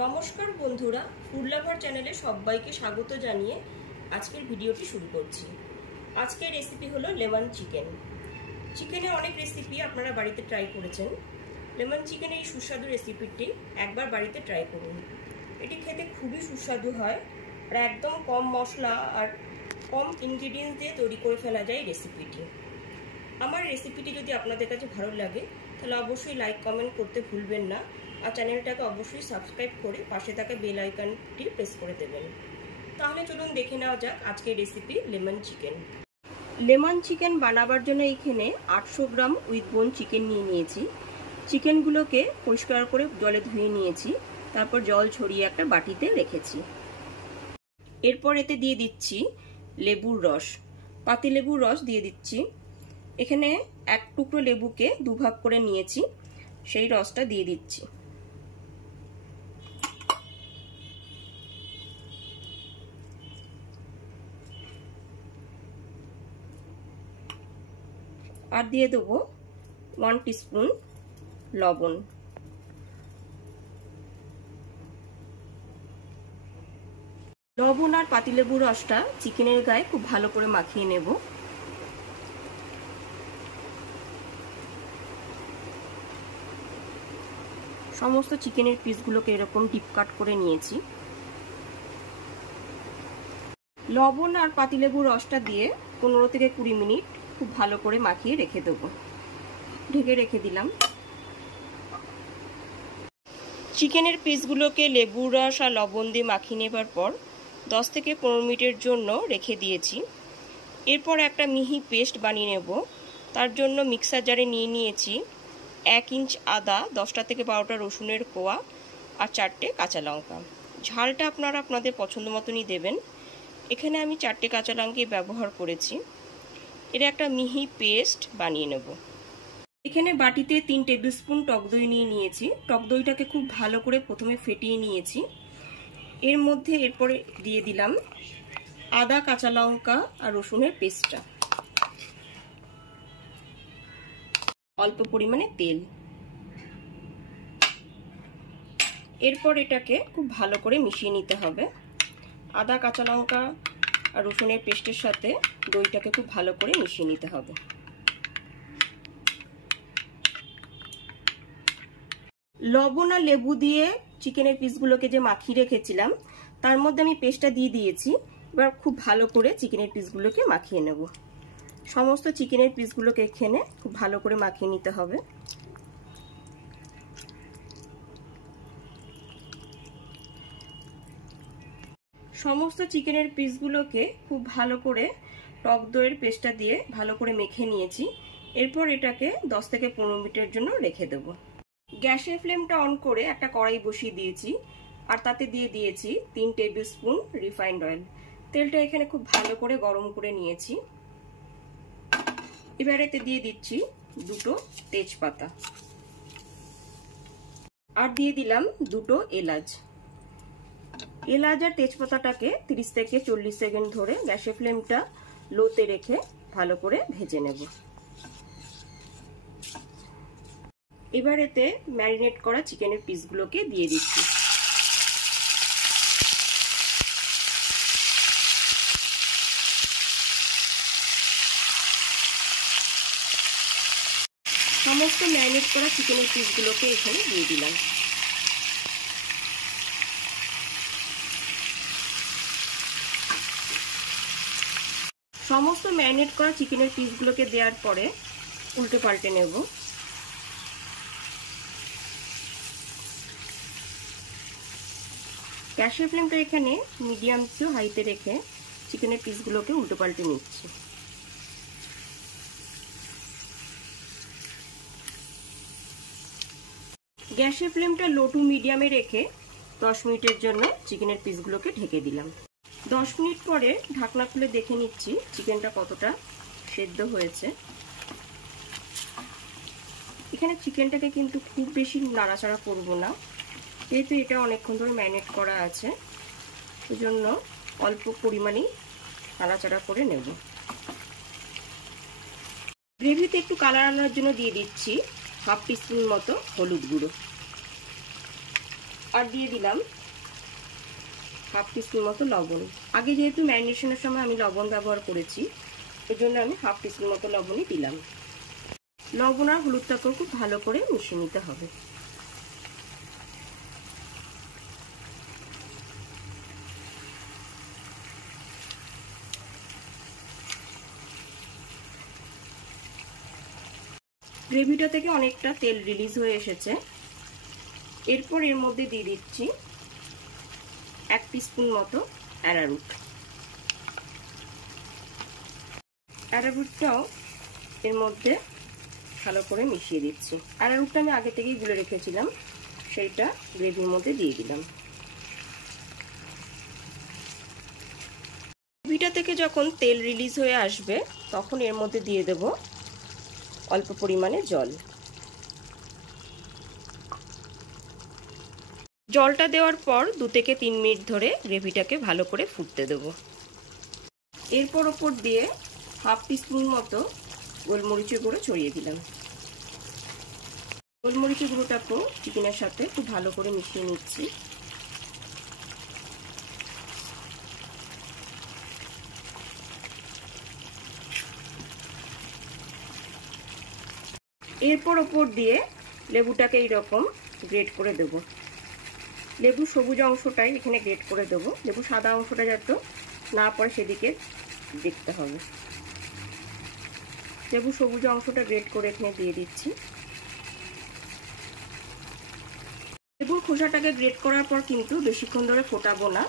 নমস্কার বন্ধুরা, food lover চ্যানেলে সবাইকে স্বাগত জানিয়ে আজকের ভিডিওটি শুরু করছি। আজকের রেসিপি হলো লেমন চিকেন। চিকেনে অনেক রেসিপি আপনারা বাড়িতে ট্রাই করেছেন। লেমন চিকেনের এই সুস্বাদু রেসিপিটি একবার বাড়িতে ট্রাই করুন। এটি খেতে খুবই সুস্বাদু হয় আর একদম কম মশলা আর কম ইনগ্রিডিয়েন্টস দিয়ে তৈরি করে ফেলা যায় এই রেসিপিটি। আমার রেসিপিটি যদি আপনাদের কাছে ভালো লাগে তাহলে অবশ্যই লাইক কমেন্ট করতে ভুলবেন না, আর চ্যানেলটাকে অবশ্যই সাবস্ক্রাইব করে পাশে থাকা বেল আইকনটি প্রেস করে দেবেন। তাহলে চলুন দেখে নেওয়া যাক আজকের recipe lemon chicken. Lemon chicken বানাবার জন্য এইখানে 800 গ্রাম উইথ বোন চিকেন নিয়ে নিয়েছি। চিকেনগুলোকে পরিষ্কার করে জলে ধুয়ে নিয়েছি, তারপর জল ছড়িয়ে একটা বাটিতে রেখেছি। এরপর এতে দিয়ে দিচ্ছি লেবুর রস, পাতিলেবুর রস দিয়ে দিচ্ছি। এখানে এক টুকরো লেবুকে দুভাগ করে নিয়েছি, সেই রসটা দিয়ে দিচ্ছি। আর দিয়ে দেবো 1 টিস্পুন লবণ। লবণ আর পাতিলেবুর রসটা চিকেনের গায়ে খুব ভালো করে মাখিয়ে নেব। সমস্ত চিকেনের পিসগুলোকে এরকম ডিপ কাট করে নিয়েছি। লবণ আর পাতিলেবুর রসটা দিয়ে 15 থেকে 20 মিনিট খুব ভালো করে মাখিয়ে রেখে দেবো। ঢেকে রেখে দিলাম। চিকেনের পিসগুলোকে লেবুর রস আর লবণ দিয়ে মাখিয়ে নেবার পর 10 থেকে 15 মিনিটের জন্য রেখে দিয়েছি। এরপর একটা মিহি পেস্ট বানিয়ে নেব। তার জন্য মিক্সার জারে নিয়ে নিয়েছি 1 ইঞ্চ আদা, 10টা থেকে 12টা রসুনের কোয়া আর 4টে কাঁচা লঙ্কা। ঝালটা আপনারা আপনাদের পছন্দ মতনই দেবেন। এখানে আমি 4টে কাঁচা লঙ্কা ব্যবহার করেছি। এর একটা মিহি পেস্ট বানিয়ে নেব। এখানে বাটিতে 3 টেবিল স্পুন টক দই নিয়ে নিয়েছি। টক দইটাকে খুব ভালো করে প্রথমে ফেটিয়ে নিয়েছি। এর মধ্যে এরপরে দিয়ে দিলাম আদা, কাঁচা লঙ্কা আর রসুনের পেস্টটা, অল্প পরিমাণে তেল। এরপর এটাকে খুব ভালো করে মিশিয়ে নিতে হবে। আদা, কাঁচা লঙ্কা আর রসুনের পেস্টের সাথে দইটাকে খুব ভালো করে মিশিয়ে নিতে হবে। লবণ আর লেবু দিয়ে চিকেনের পিসগুলোকে যে মাখিয়ে রেখেছিলাম তার মধ্যে আমি পেস্টটা দিয়ে দিয়েছি। এবার খুব ভালো করে চিকেনের পিসগুলোকে মাখিয়ে নেব। সমস্ত চিকেনের পিসগুলোকে এখানে খুব ভালো করে মাখিয়ে নিতে হবে। সমস্ত চিকেনের পিসগুলোকে খুব ভালো করে টক দইয়ের পেস্টটা দিয়ে ভালো করে মেখে নিয়েছি। এরপর এটাকে 10 থেকে 15 মিনিটের জন্য রেখে দেব। গ্যাসের ফ্লেমটা অন করে একটা কড়াই বসিয়ে দিয়েছি, আর তাতে দিয়ে দিয়েছি 3 টেবিল স্পুন রিফাইন্ড অয়েল। তেলটা এখানে খুব ভালো করে গরম করে নিয়েছি। এবার এতে দিয়ে দিচ্ছি 2টো তেজপাতা, আর দিয়ে দিলাম 2টো এলাচ। এলাচ আর তেজপাতাটাকে 30 থেকে 40 সেকেন্ড ধরে গ্যাসের ফ্লেমটা লোতে রেখে ভালো করে ভেজে নেব। এবার এতে ম্যারিনেট করা চিকেনের পিসগুলোকে দিয়ে দিচ্ছি। সমস্ত ম্যারিনেট করা চিকেনের পিসগুলোকে এখানে দিয়ে দিলাম। সমস্ত ম্যারিনেট করা চিকেনের পিসগুলোকে দেওয়ার পরে উল্টে পাল্টে নেব। গ্যাসের ফ্লেমটা এখানে মিডিয়াম টু হাইতে রেখে চিকেনের পিসগুলোকে উল্টে পাল্টে নিচ্ছি। গ্যাসের ফ্লেমটা লো টু মিডিয়ামে রেখে 10 মিনিটের জন্য চিকেনের পিসগুলোকে ঢেকে দিলাম। 10 মিনিট পরে ঢাকনা খুলে দেখে নিচ্ছি চিকেনটা কতটা সেদ্ধ হয়েছে। এখানে চিকেনটাকে কিন্তু খুব বেশি নাড়াচাড়া করব না, যেহেতু এটা অনেকক্ষণ ধরে ম্যারিনেট করা আছে, সেজন্য অল্প পরিমাণেই নাড়াচাড়া করে নেব। গ্রেভিতে একটু কালার আনার জন্য দিয়ে দিচ্ছি 1/2 টিস্পুন মতো হলুদ গুঁড়ো। আর দিয়ে দিলাম হাফ টিস্পুন মতো লবণ। আগে যেহেতু ম্যারিনেশনের সময় আমি লবণ ব্যবহার করেছি, এর জন্য আমি হাফ টিস্পুন মতো লবণই দিলাম। লবণ আর হলুদটাকেও খুব ভালো করে মিশিয়ে নিতে হবে। গ্রেভিটা থেকে অনেকটা তেল রিলিজ হয়ে এসেছে। এরপর এর মধ্যে দিয়ে দিচ্ছি 1 টিস্পুন মতো অ্যারারুট। অ্যারারুটটাও এর মধ্যে ভালো করে মিশিয়ে দিচ্ছি। অ্যারারুটটা আমি আগে থেকেই গুলে রেখেছিলাম, সেইটা গ্রেভির মধ্যে দিয়ে দিলাম। গ্রেভিটা থেকে যখন তেল রিলিজ হয়ে আসবে তখন এর মধ্যে দিয়ে দেব অল্প পরিমাণে জল। জলটা দেওয়ার পর 2 থেকে 3 মিনিট ধরে গ্রেভিটাকে ভালো করে ফুটতে দেব। এরপর ওপর দিয়ে হাফ টিস্পুন মতো গোলমরিচের গুঁড়ো ছড়িয়ে দিলাম। গোলমরিচের গুঁড়োটাকেও চিকেনের সাথে খুব ভালো করে মিশিয়ে নিচ্ছি। এরপর ওপর দিয়ে লেবুটাকে এইরকম গ্রেট করে দেব। লেবু সবুজ অংশটাই এখানে গ্রেট করে দেব, লেবু সাদা অংশটা যাতে না পড়ে সেদিকে দেখতে হবে। লেবু সবুজ অংশটা গ্রেট করে এখানে দিয়ে দিচ্ছি। লেবুর খোসাটাকে গ্রেট করার পর কিন্তু বেশিক্ষণ ধরে ফোটাবো না।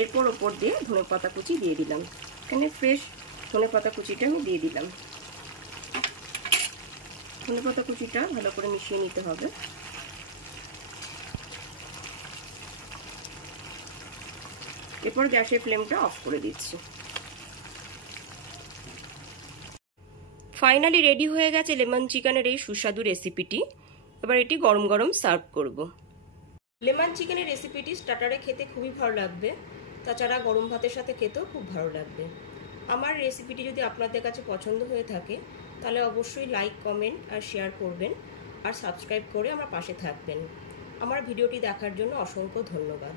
এরপর ওপর দিয়ে ধনেপাতা কুচি দিয়ে দিলাম। এখানে ফ্রেশ ধনেপাতা কুচিটা আমি দিয়ে দিলাম। ধনেপাতা কুচিটা ভালো করে মিশিয়ে নিতে হবে। এরপর গ্যাসের ফ্লেমটা অফ করে দিচ্ছি। ফাইনালি রেডি হয়ে গেছে লেমন চিকেনের এই সুস্বাদু রেসিপিটি। এবার এটি গরম গরম সার্ভ করব। লেমন চিকেনের রেসিপিটি স্টার্টারে খেতে খুবই ভালো লাগবে, তাছাড়া গরম ভাতের সাথে খেতেও খুব ভালো লাগবে। আমার রেসিপিটি যদি আপনাদের কাছে পছন্দ হয়ে থাকে তাহলে অবশ্যই লাইক, কমেন্ট আর শেয়ার করবেন, আর সাবস্ক্রাইব করে আমার পাশে থাকবেন। আমার ভিডিওটি দেখার জন্য অসংখ্য ধন্যবাদ।